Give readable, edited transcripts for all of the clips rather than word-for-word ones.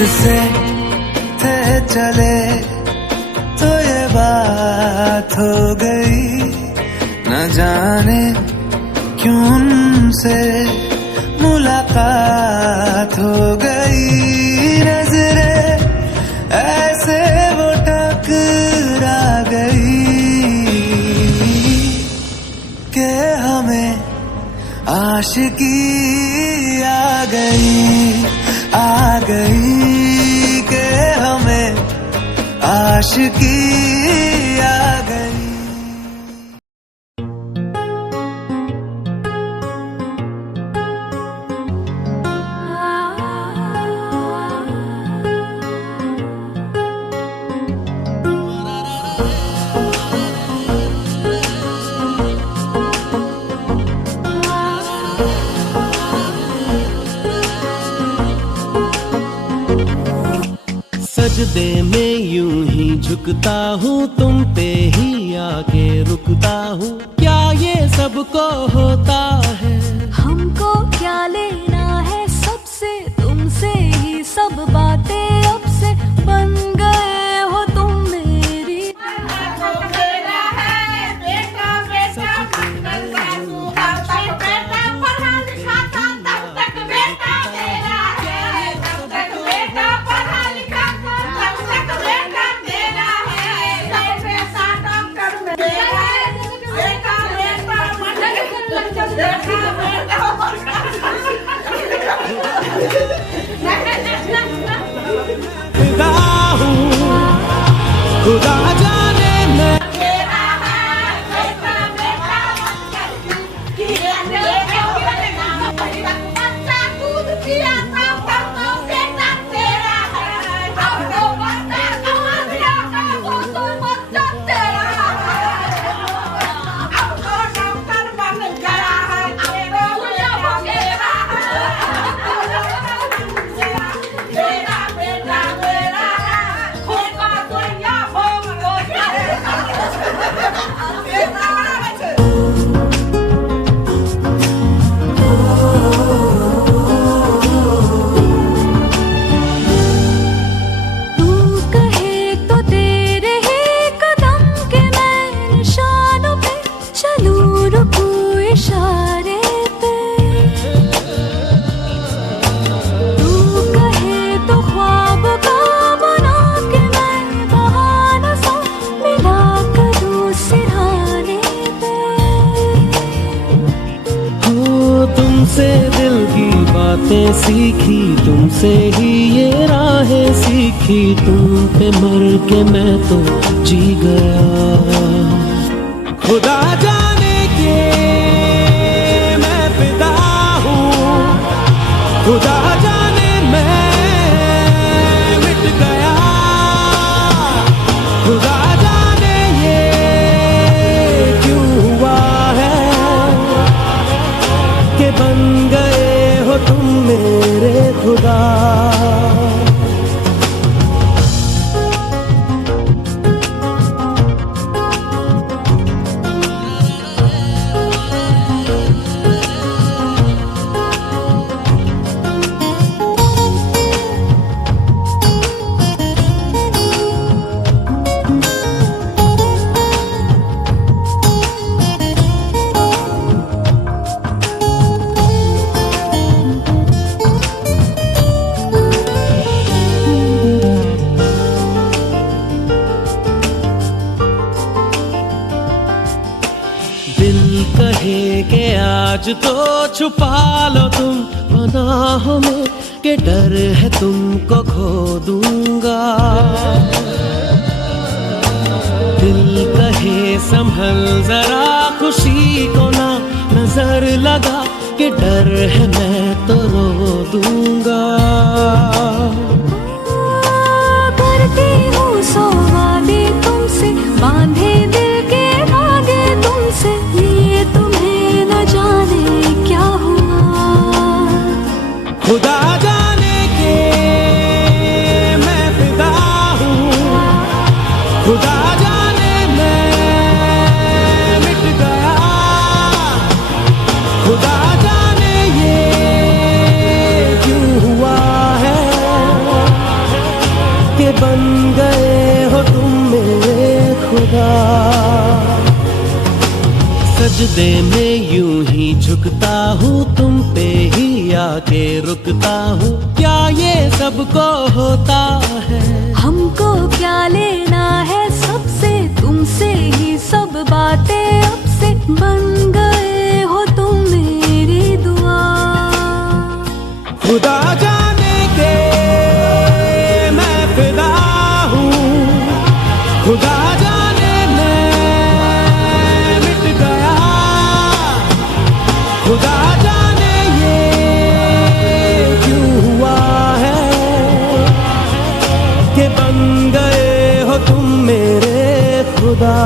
से थे चले तो ये बात हो गई, न जाने क्यों उनसे मुलाकात हो गई। नजरें ऐसे वो टकरा गई कि हमें आशिकी आ गई कि हमें आशिकी आ गई। सजदे में यूं ही झुकता हूँ, तुम पे ही आके रुकता हूँ। क्या ये सबको होता है? हमको क्या लेना है सबसे, तुमसे ही सब बातें अब से बन गए हो तुम मेरी। खुदा हूँ, खुदा जाने मैं तुमसे दिल की बातें सीखी, तुमसे ही ये राहें सीखी। तुम पे मर के मैं तो जी गया। खुदा जाने के मैं फिदा हूँ, खुदा जाने मैं मिट गया। खुदा जाने ये क्यों हुआ है कि बन गए हो तुम मेरे खुदा। दिल कहे के आज तो छुपा लो तुम पनाहों में, के डर है तुमको खो दूंगा। दिल कहे संभल जरा खुशी को ना नजर लगा, के डर है मैं तो रो दूंगा। करती हूँ सौ वादे तुमसे, बांधे दिल के धागे तुमसे, ये तुम्हें न जाने क्या हुआ। खुदा जाने के मैं फिदा हूँ, खुदा जाने मैं मिट गया। खुदा जाने ये क्यों हुआ है सजदे में यूं ही झुकता हूँ, तुम पे ही आके रुकता हूँ, क्या ये सबको होता है? हमको क्या लेना है सबसे, तुमसे ही सब बातें अब से, बन गए हो तुम मेरी दुआ। खुदा जाने के मैं फिदा हूँ, खुदा जाने मैं मिट गया, खुदा जाने ये क्यों हुआ है कि बन गए हो तुम मेरे खुदा।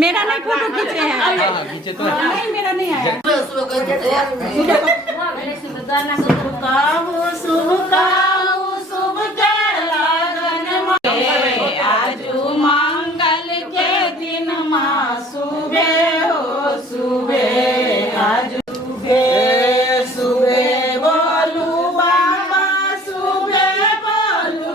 मेरा नहीं फोटो खींचे हैं, खींचे तो नहीं, मेरा नहीं है। आजू मंगल के दिन माँ सुबह हो सुबह, आज सुबह सुबह बोलू बाबा, सुबह बोलू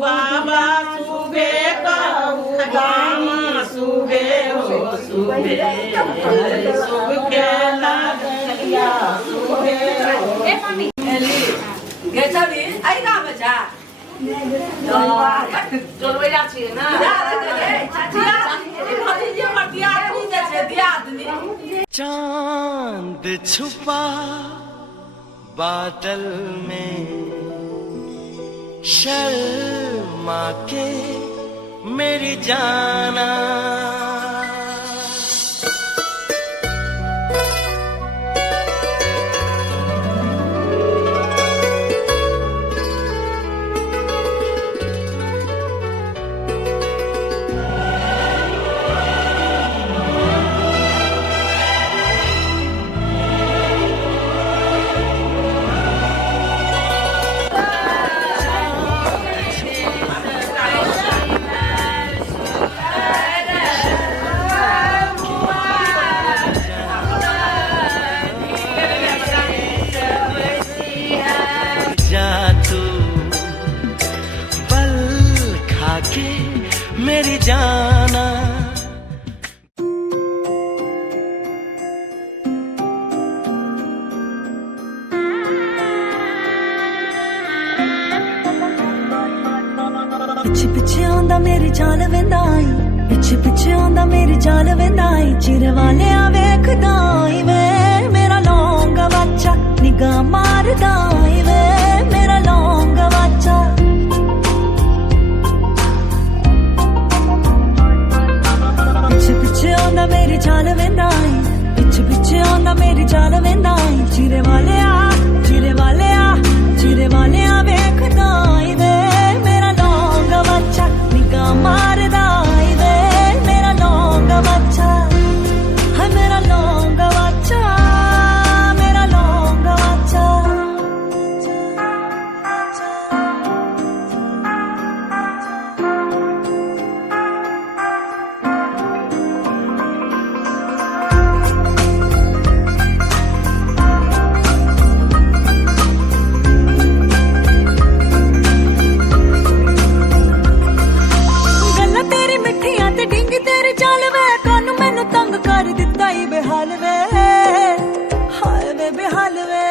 बाबा, सुबह कहू गामा, सुबह हो सुबह, सुबह लगिया सुबह। गेचरी आई का बचा चलबै जा छी ना चांद छुपा बादल में, शर्मा के मेरी जाना, मेरी जाना। पिछे पिछे आंदा मेरी जान वेंदाई, पिछे पिछे आंदा मेरी जान वेंदाई, चिर वाले वेखदाई वे मेरा लौंगा बच्चा, निगाह मारदाई वे मेरा लौंगा बच्चा। पिछे पिछे आंदा मेरी जान वेंदाई, पिछे पिछे आंदा मेरी जान वेंदाई, चिरे वाले आ वेखदाई वे मेरा लौंगा बच्चा, निगाह मारदाई वे मेरा लौंगा बच्चा, है मेरा लौंगा बच्चा, मेरा लौंगा बच्चा। बेहाल वे हाय वे बेहाल वे,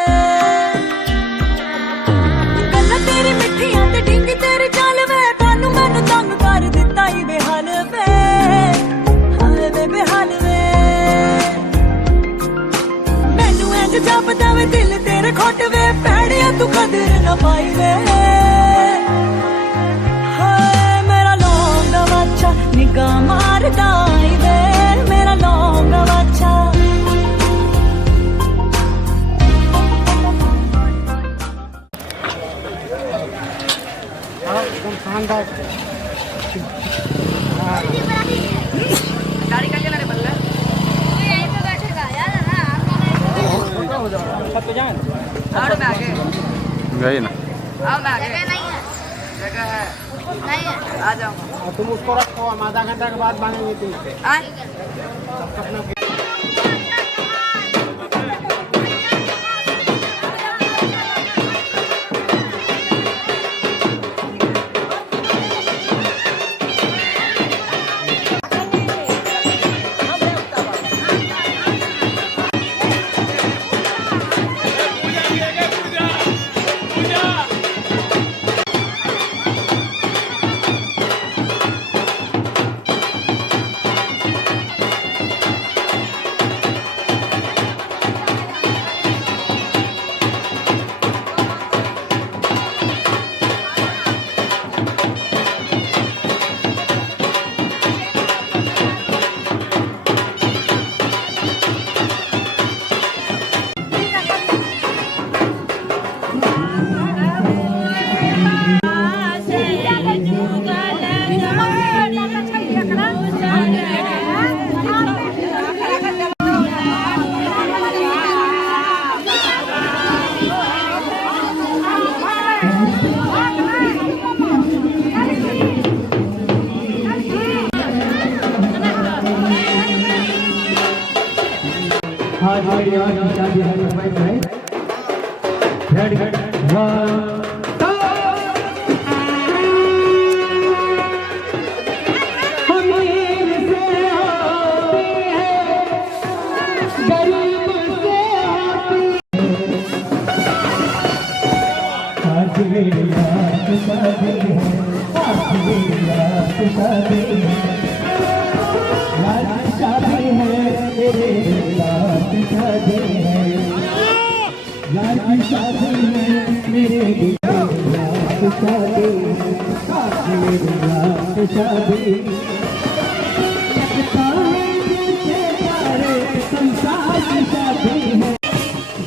गल्ला तेरी मिठियां ते डिंगी तेरी चाल वे, तानू मैनू तंग कर दिता ही बेहाल वे, हाय वे बेहाल वे। मैनू इंज जापदा वे दिल तेरे खोट वे, भैड़िया तू कदर ना पाई वे, हाय मेरा लौंगा बच्चा, निगाह मारदा आई वे मेरा लौंगा बच्चा। गाड़ी का ले बल्ला तू यहीं पे बैठेगा यार ना, आप सब पे जाए और में आगे गई ना। आओ जगह नहीं है। जगह है, नहीं है। आ जाओ। और तुम उसको रखो, हम आधा घंटा के बाद मांगेंगे तुमसे। आज मेरी आज की शादी है सरप्राइज है। रेडी 1 अमीर से होती है, गरीब से होती है। आज मेरी आज की शादी है, आज मेरी आज की शादी है, आज की शादी है मेरे लाल की शादी है, लाल की शादी है मेरे लाल की शादी है, आज मेरे लाल की शादी सारे संसार की शादी है।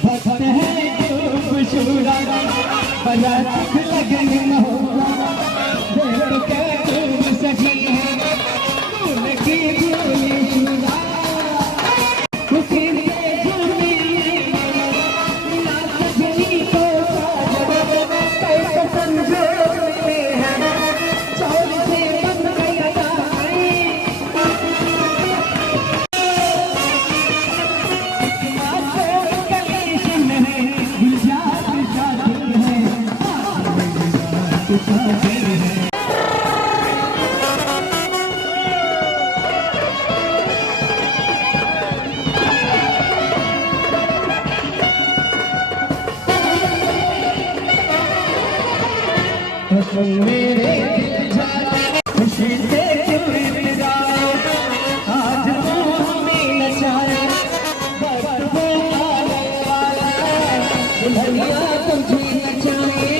भक्त है खूबसूरा बड़ा लगन मोहरा देख के तुम सखी है फूल की भूली शुरा खुशी से झूमी ना सजनी को कैसे समझो मिले हैं चौल से बन गया दाई कलेशन है गुलजार की शादी है, शादी है। मेरे खुशी से आज में नचाए बरबो दुल्हनिया तुझे नचाए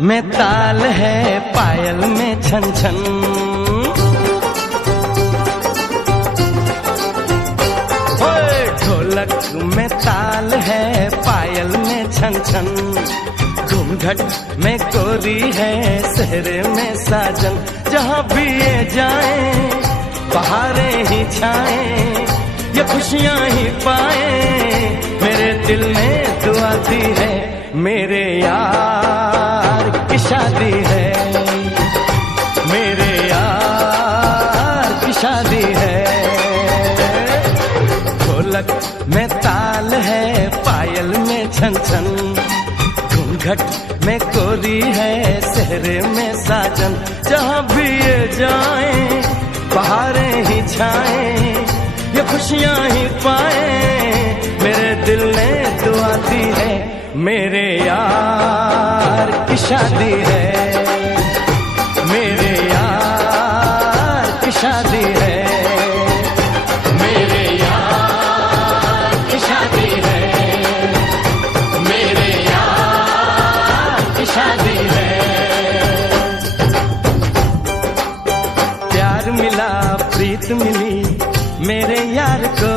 में ताल है, पायल में छन छन। ओए ढोलक में ताल है, पायल में छन छन। घूंघट में गोरी है, सेहरे में साजन। जहाँ भी ये जाए बहारें ही छाए, ये खुशियाँ ही पाए। मेरे दिल ने दुआ दी है, मेरे यार की शादी है, मेरे यार की शादी है। ढोलक में ताल है, पायल में छन छन। घूंघट में कोरी है, सेहरे में साजन। जहाँ भी ये जाए बहारें ही छाए, ये खुशियाँ ही पाए। मेरे दिल ने दुआ दी है, मेरे यार की शादी है, मेरे यार की शादी है, मेरे यार की शादी है, मेरे यार की शादी है। प्यार मिला, प्रीत मिली मेरे यार को,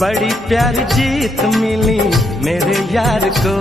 बड़ी प्यारी जीत मिली मेरे यार को।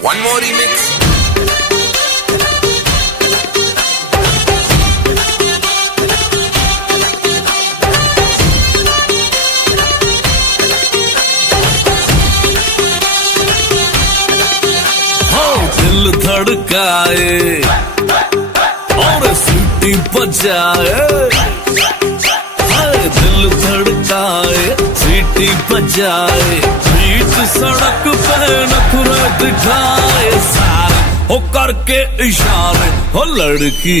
One more remix. दिल धड़काए और सीटी बजाए, दिल धड़काए सीटी बजाए। बीच सड़क पे नखरे दिखाए सारे, हो करके इशारे। हो लड़की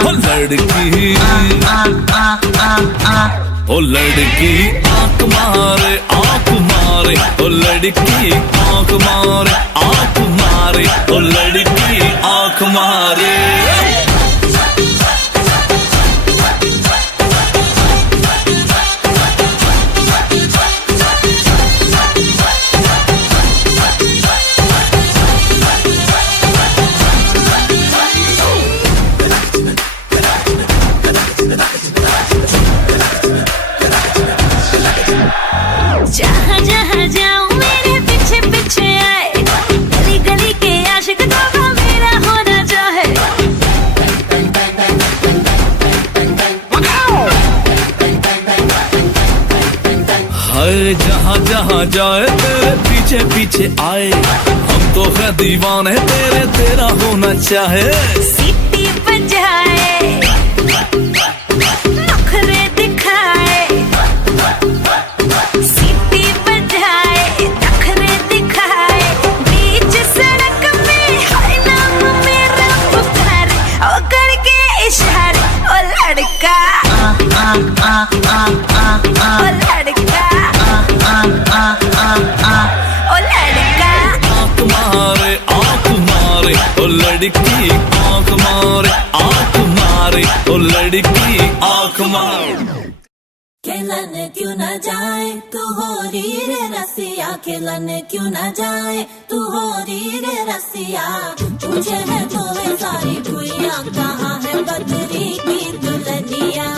हो लड़की ओ लड़की आंख मारे आंख मारे, ओ लड़की आंख मारे आंख मारे, ओ लड़की आंख मारे। जहाँ जहाँ जाऊँ मेरे पीछे पीछे आए, गली गली के आशिक तो मेरा होना चाहे। हाय जहाँ जहाँ जाए तेरे पीछे पीछे आए, हम तो है दीवाने तेरे, तेरा होना चाहे। सीटी बजाए नखरे दिखाए, सीटी बजाए नखरे दिखाए। बीच सड़क में हाय नाम मेरा पुकारे, ओ करके इशारे। ओ लड़का ओ लड़का ओ लड़का आंख मारे आंख मारे, ओ लड़की आंख मारे आंख मारे, ओ लड़की आंख मारे। खेलन क्यों न जाए तू हो री रे रसिया, खेलन क्यों न जाए तू हो री रे रसिया। तुझे है तो वे सारी भुइया, कहाँ है बदरी की दुल्हनिया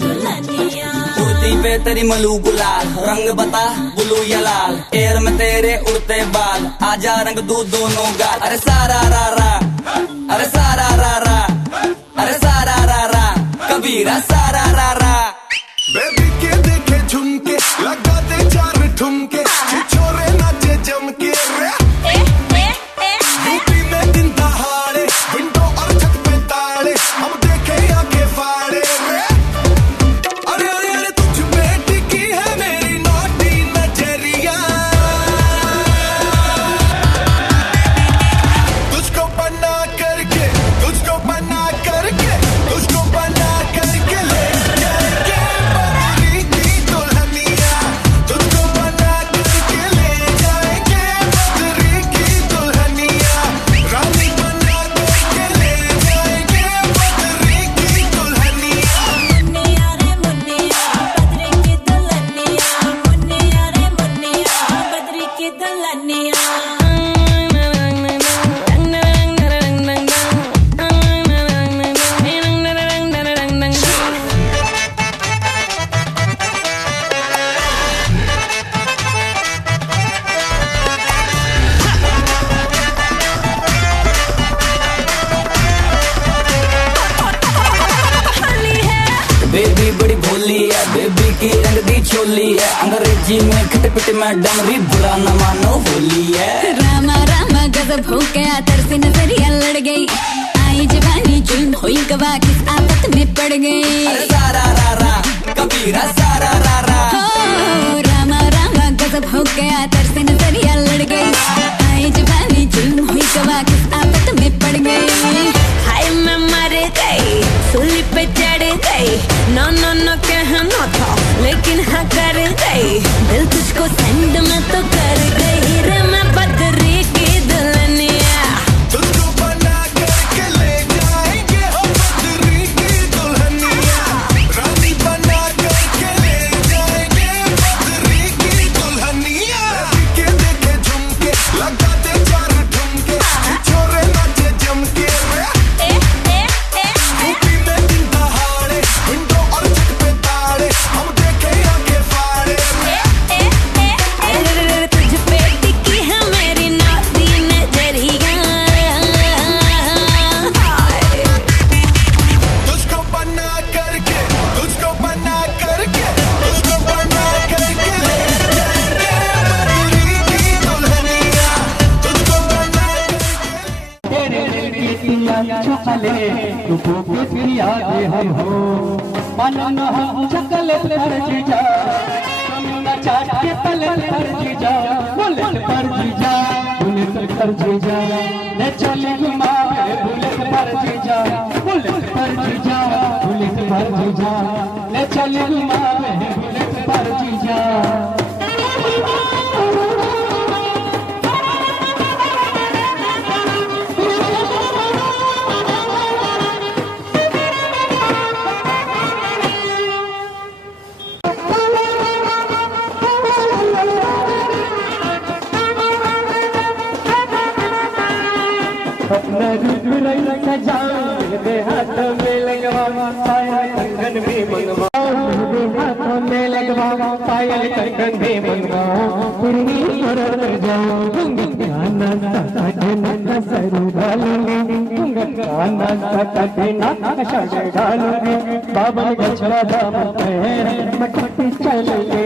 दुल्हनिया। कुर्ती पे तेरी मलू गुलाल, रंग बता ब्लू या लाल। एयर में तेरे उड़ते बाल, आजा रंग दू दोनों गाल। अरे सारा रा रा, अरे सारा रा रा, अरे सारा रा रा, कबीरा सारा रा रा। बेबी के देखे झुमके लग की दुल्हनिया बेबी बड़ी भोली है, बेबी की रंग दी छोली है, अंग्रेजी में खटपट मैडम भी बुरा न मानो होली है। रामा रामा गजब हो गया, तरसे नजरिया लड़ गई, आई जवानी जुल्म हुई गवा किस आफत में पड़ गई। अरे सारा रा रा कबीरा सारा रा रा, रामा रामा गजब हो गया, तरसे नजरिया लड़ गई, आई जवानी जुल्म हुई गवा किस आफत में पड़ गई। हाय मैं मर गई, सूली पे चढ़ गई, नो नो नो कहना था लेकिन हाँ कर गई, दिल तुझको सेंड में तो कर गई रे मैं बदरी की दुल्हनिया। तुझको बना करके ले जाएंगे हम बदरी की दुल्हनिया, रानी बना करके ले जाएंगे बदरी की दुल्हनिया। के देखे झुमके लगा दे चार ठुमके, छोरे नाचे जम के यूपी में दिन दहाड़े विंडो और छत पे ताड़े, हम देखे आगे फाड़े। तुझ पे टिकी है मेरी नाती नजरिया, तुझको बना करके तुझको बना करके तुझको बना करके ले जाएंगे बदरी की दुल्हनिया, तुझको बना करके। तेरे दिल की तिया छुपा ले, तू भूखे फिर यादें हम हो, मानो न हम चकलेट पर जीजा, तुम न चाट के तले पर जीजा, बुलेट पर जीजा, बुलेट पर जीजा, ले चले घुमावे बुलेट पर जीजा, बुलेट पर जीजा, बुलेट पर जीजा, ले चले घुमावे बुलेट पर जीजा। अपना रूप रंग सजाए दे हाथ में लगवा, पायल कंगन भी मंगवा, दे हाथ में लगवा, पायल कंगन भी मंगवा, पुरनी पर जाओ गाना गाना सरू डालूंगी, गाना गाना शर डालूंगी, बाबा गछड़ा दाम है मटकी चलेंगे।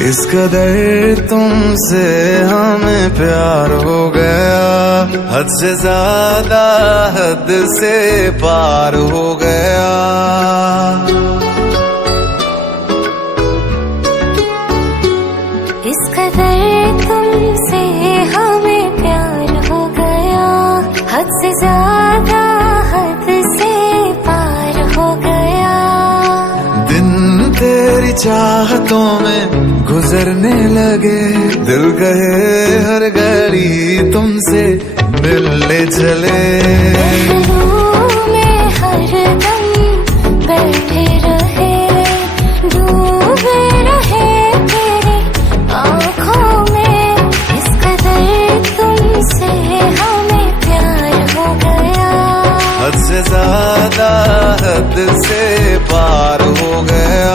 इस कदर तुमसे हमें प्यार हो गया, हद से ज्यादा हद से पार हो गया। इस कदर तुमसे हमें प्यार हो गया, हद से ज्यादा हद से पार हो गया। दिन तेरी चाहतों में गुजरने लगे, दिल कहे हर घड़ी तुमसे मिलने चले। में हर दम बैठे रहे, डूबे रहे तेरी आँखों में। इस कदर तुमसे हमें प्यार हो गया, हद से ज्यादा हद से पार हो गया।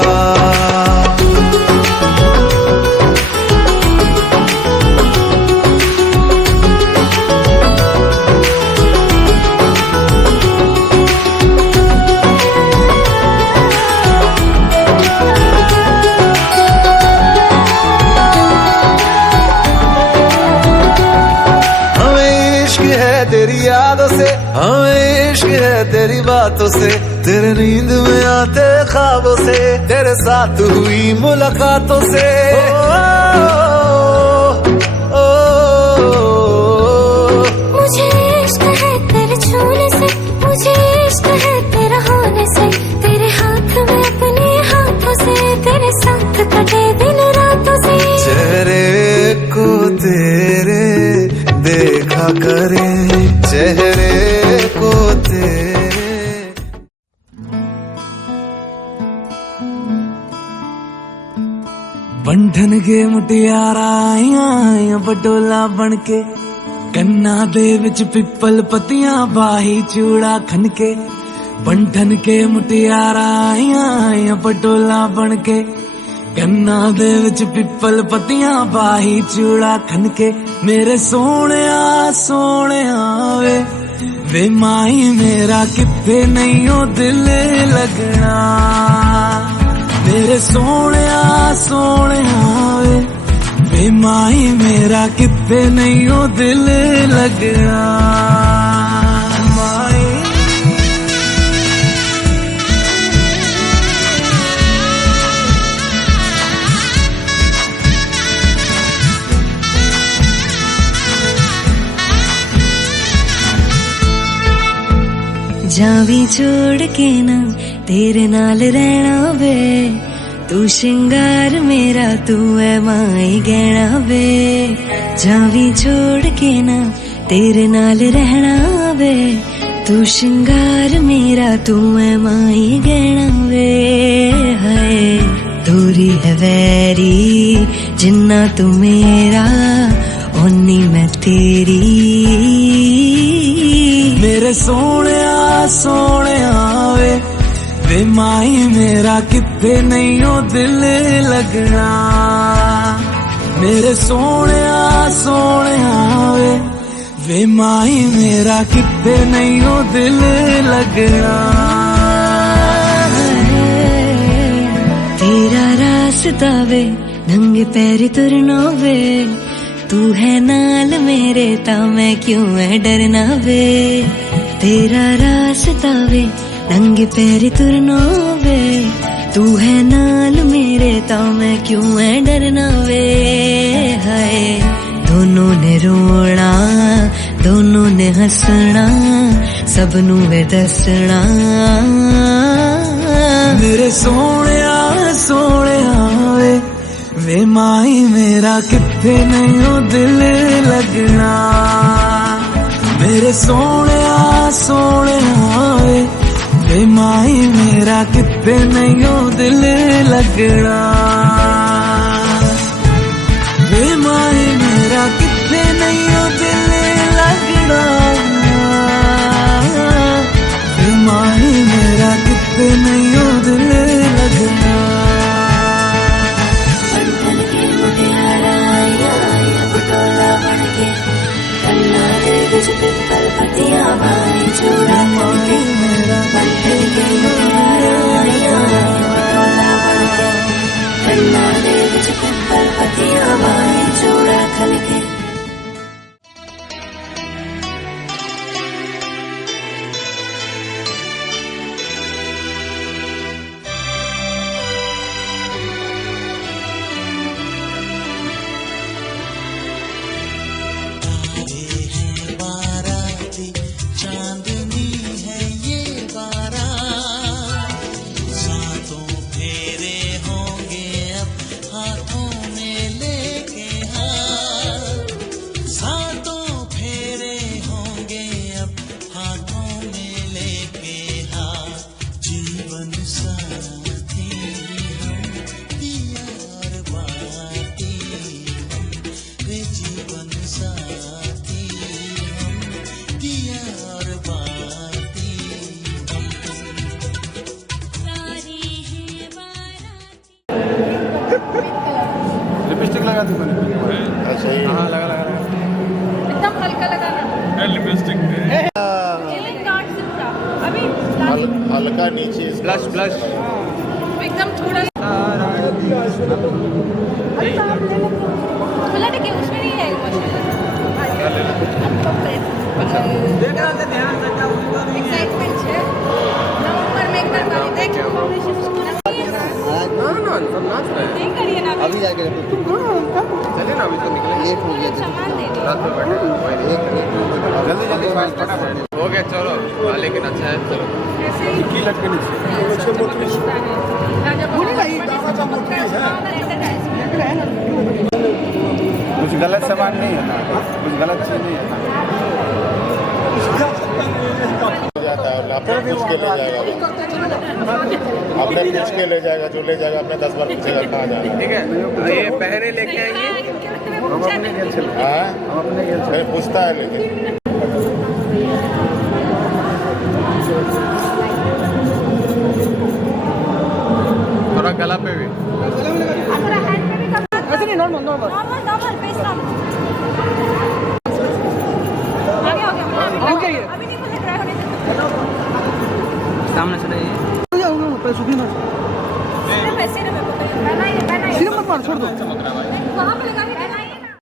तेरी यादों से हमें इश्क है, तेरी बातों से, तेरे नींद में आते ख्वाबों से, तेरे साथ हुई मुलाकातों से। मुझे इश्क है तेरे छूने से, मुझे इश्क है तेरा होने से, तेरे हाथ में अपने हाथों से, तेरे साथ कटे दिन रातों से। चेहरे को तेरे देखा करे, चेहरे को तेरे। बंधन के मुटियारा आइया बटोला बनके, कन्ना दे विच पिपल पतियां बाही चूड़ा खनके। बंधन के मुटियारा आइया बटोला बनके, कन्ना दे विच पिपल पतियां बाही चूड़ा खनके। मेरे सोहणिया सोहणिया वे माई मेरा किथे नहीं ओ दिल लगना। मेरे सोहणिया सोहणिया वे माई मेरा किथे नहीं ओ दिल लगना। जावी छोड़ के ना तेरे नाल रहना वे, तू शिंगार मेरा तू है माई गहना वे। जावी छोड़ के ना तेरे नाल रहना वे, तू शिंगार मेरा तू है माई गहना वे। हाय दूरी है वैरी जिन्ना तू मेरा, ओनी मैं तेरी। मेरे सोहणिया सोहणिया वे माई मेरा किथे नहीं ओ दिल लगना। मेरे सोहणिया सोहणिया वे माई मेरा किथे नहीं ओ दिल लगना। तेरा रास्ता वे नंगे पैर तुरना वे, तू है नाल मेरे ता मैं क्यों है डरना वे। तेरा रास्ता वे नंगे पैर तुरना वे, तू है नाल मेरे ता मैं क्यों है डरना वे। हाय दोनों ने रोना दोनों ने हंसना, सबनू वे दसना। मेरे सोहणिया सोहणिया वे माई मेरा किथे नहीं ओ दिल लगना। मेरे सोहणिया सोहणिया वे माई मेरा किथे नहीं ओ दिल लगना। वे माई मेरा किथे नहीं ओ दिल लगना। वे माई मेरा किथे नहीं ओ दिल लगना। लगा तू अच्छा ही हाँ लगा एकदम हल्का लगाना लिपस्टिक जेलिंग कार्ड से पूरा अभी हल्का नीचे ब्लश एकदम थोड़ा खुला देखिए उसमें नहीं है एक्साइटमेंट है नवंबर में एक बार देखो नहीं करिए ना अभी जाके चलिए ना अभी तो निकलेंगे सामान दे दो रात में बैठे जल्दी फटाफट हो गया चलो लेकिन अच्छा है चलो की लग के नीचे कुछ गलत सामान नहीं है ना कुछ गलत चीज नहीं है ना जाता है अपने पूछ के ले जाएगा अपने पूछ के ले जाएगा जो ले जाएगा अपने 10 बार पूछेगा कहाँ जाना ठीक है ये पहरे लेके आएंगे हाँ फिर पूछता है लेकिन थोड़ा गला पे भी ऐसे नहीं नॉर्मल फेस कम हो गया अभी नहीं मुझे ट्राई होने दे सामने से नहीं सिर्फ मत मार छोड़ दो वहाँ पे लगा के बनाइए ना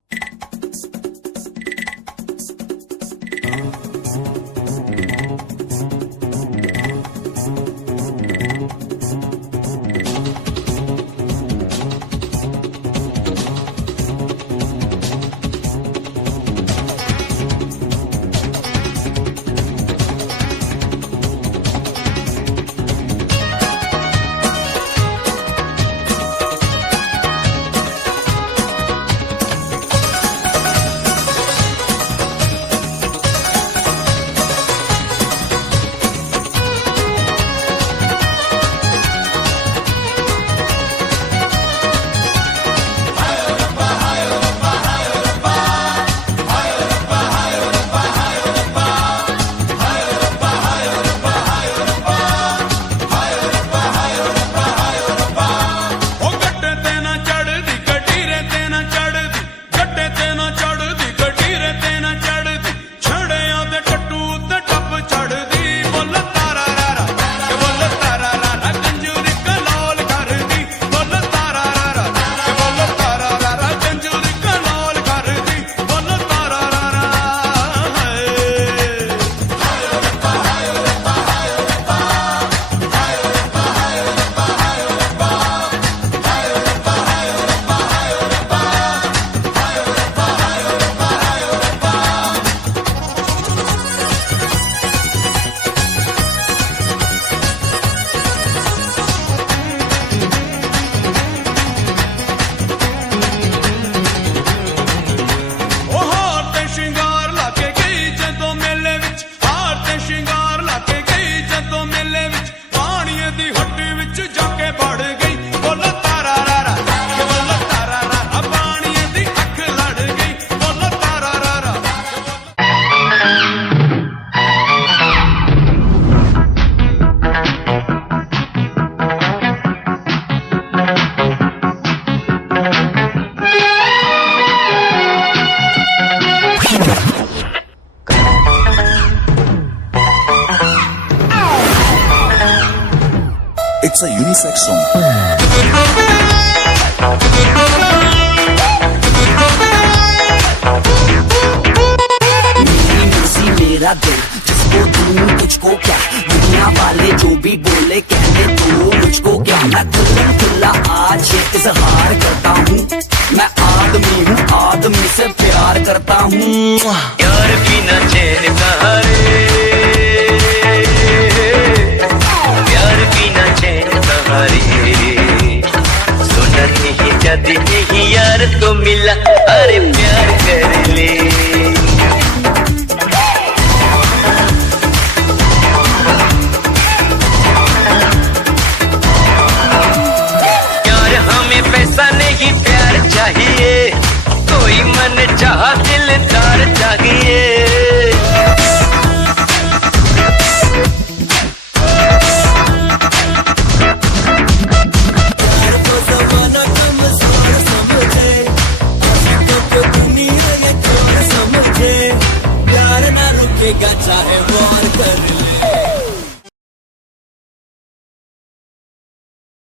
It's a unisex song. मेरा दिल जिसको दूं तुझको क्या दुनिया वाले जो भी बोले कहने तू मुझको क्या मैं खुला आज इजहार करता हूँ मैं आदमी हूँ आदमी से प्यार करता हूँ यार बिना चैन सहारे प्यार बिना चैन सहारे सुना नहीं जद नहीं यार तो मिला अरे प्यार करे